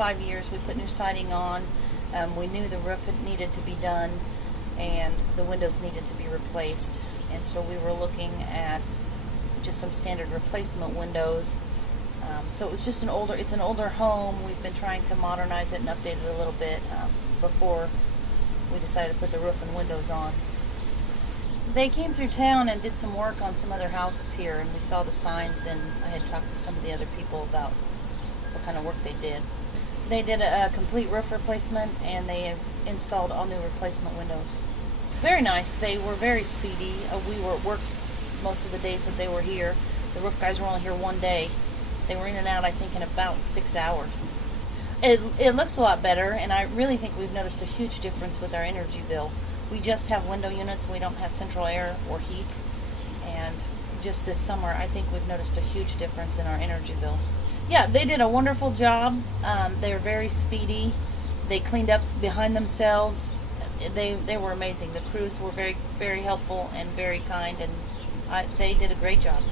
5 years. We put new siding on. We knew the roof needed to be done and the windows needed to be replaced. And so we were looking at just some standard replacement windows. So it was just it's an older home. We've been trying to modernize it and update it a little bit before we decided to put the roof and windows on. They came through town and did some work on some other houses here, and we saw the signs, and I had talked to some of the other people about what kind of work they did. They did a complete roof replacement, and they installed all new replacement windows. Very nice. They were very speedy. We were at work most of the days that they were here. The roof guys were only here one day. They were in and out, I think, in about 6 hours. It looks a lot better, and I really think we've noticed a huge difference with our energy bill. We just have window units. We don't have central air or heat. And just this summer, I think we've noticed a huge difference in our energy bill. Yeah, they did a wonderful job. They were very speedy. They cleaned up behind themselves. They were amazing. The crews were very, very helpful and very kind, and they did a great job.